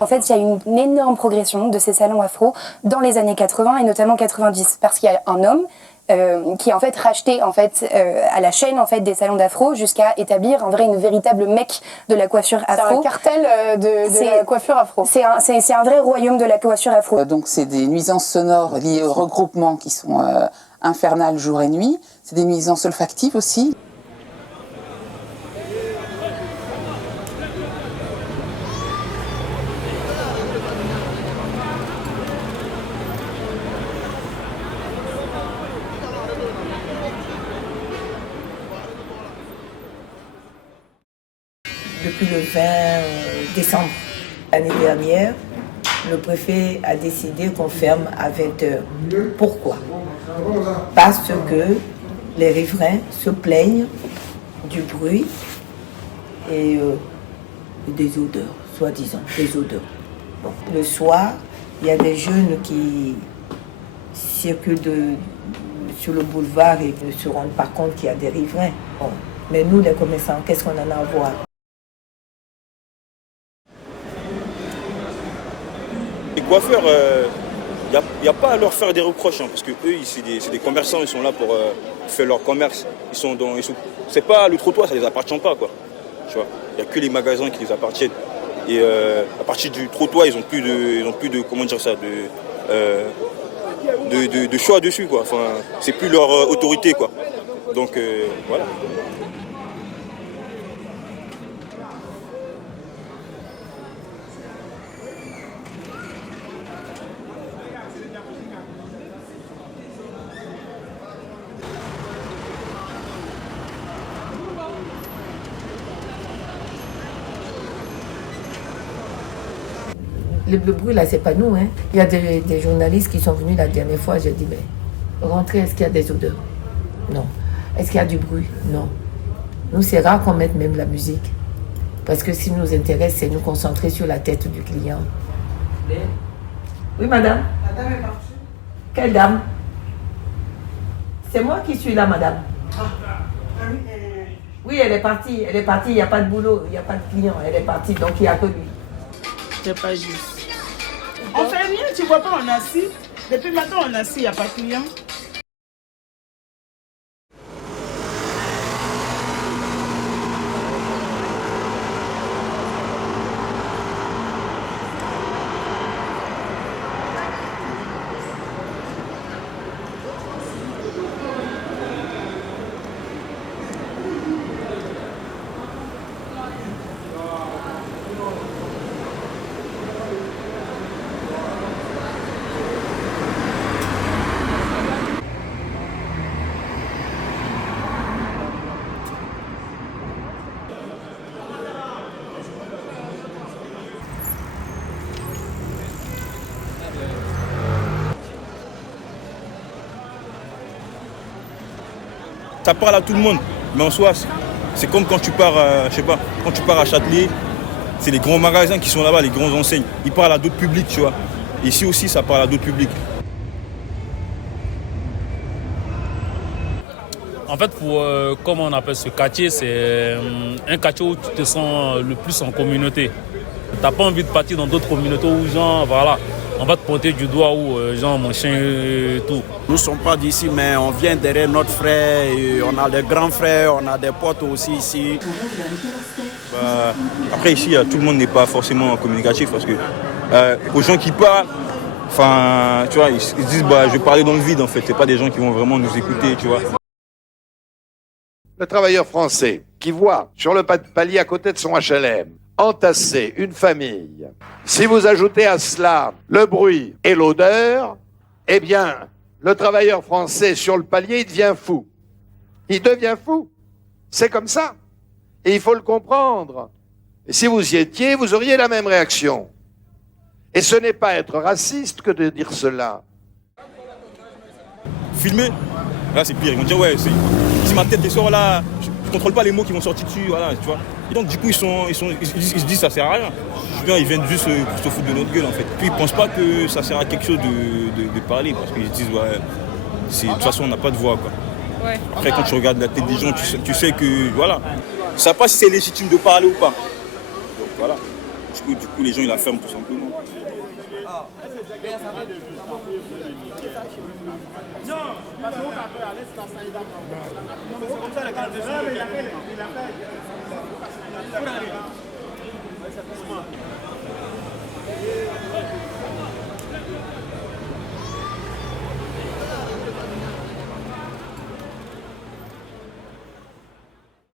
En fait, il y a une énorme progression de ces salons afro dans les années 80 et notamment 90, parce qu'il y a un homme qui a en fait racheté à la chaîne des salons d'afro jusqu'à établir une véritable mecque de la coiffure afro. C'est un cartel de la coiffure afro. C'est un vrai royaume de la coiffure afro. Donc c'est des nuisances sonores liées au regroupement qui sont infernales jour et nuit. C'est des nuisances olfactives aussi. Depuis le 20 décembre l'année dernière, le préfet a décidé qu'on ferme à 20h. Pourquoi? Parce que les riverains se plaignent du bruit et des odeurs, soi-disant, des odeurs. Bon. Le soir, il y a des jeunes qui circulent sur le boulevard et ne se rendent pas compte qu'il y a des riverains. Bon. Mais nous, les commerçants, qu'est-ce qu'on en a à voir? Les coiffeurs, il n'y a pas à leur faire des reproches, parce que eux, c'est des commerçants, ils sont là pour faire leur commerce. C'est pas le trottoir, ça les appartient pas, quoi. Tu vois, il n'y a que les magasins qui les appartiennent. Et à partir du trottoir, ils ont plus de comment dire ça, de choix dessus, quoi. Enfin, c'est plus leur autorité, quoi. Donc voilà. Le bruit là, c'est pas nous. Hein. Il y a des journalistes qui sont venus la dernière fois. J'ai dit, mais rentrez, est-ce qu'il y a des odeurs? Non. Est-ce qu'il y a du bruit? Non. Nous, c'est rare qu'on mette même la musique. Parce que ce qui nous intéresse, c'est nous concentrer sur la tête du client. Oui, madame? La dame est partie. Quelle dame? C'est moi qui suis là, madame. Oui, elle est partie. Elle est partie. Il n'y a pas de boulot. Il n'y a pas de client. Elle est partie. Donc, il n'y a que lui. C'est pas juste. On fait rien, tu vois pas, on est assis. Depuis matin, on est assis, il n'y a pas de client. Ça parle à tout le monde, mais en soi, c'est comme quand tu pars, quand tu pars à Châtelet, c'est les grands magasins qui sont là-bas, les grandes enseignes. Ils parlent à d'autres publics, tu vois. Ici aussi, ça parle à d'autres publics. En fait, comme on appelle ce quartier, c'est un quartier où tu te sens le plus en communauté. Tu n'as pas envie de partir dans d'autres communautés où, genre, voilà, on va te pointer du doigt où, genre, mon chien et tout. Nous ne sommes pas d'ici, mais on vient derrière notre frère. Et on a des grands frères, on a des potes aussi ici. Après, ici, tout le monde n'est pas forcément communicatif parce que aux gens qui parlent, tu vois, ils se disent je vais parler dans le vide en fait. C'est pas des gens qui vont vraiment nous écouter, tu vois. Le travailleur français qui voit sur le palier à côté de son HLM entasser une famille, si vous ajoutez à cela le bruit et l'odeur, eh bien, le travailleur français sur le palier, il devient fou. Il devient fou. C'est comme ça. Et il faut le comprendre. Et si vous y étiez, vous auriez la même réaction. Et ce n'est pas être raciste que de dire cela. Filmer, là c'est pire. Ils vont dire si ma tête sort là, je contrôle pas les mots qui vont sortir dessus, voilà, tu vois. Et donc du coup ils se disent ça sert à rien. Ils viennent juste pour se foutre de notre gueule en fait. Puis ils pensent pas que ça sert à quelque chose de parler parce qu'ils se disent de toute façon on n'a pas de voix quoi. Ouais. Après quand tu regardes la tête des gens, tu sais que voilà. Ça passe si c'est légitime de parler ou pas. Donc voilà. coup, les gens ils la ferment tout simplement. Non, parce qu'on peut aller sur la salle. C'est comme ça, les gars.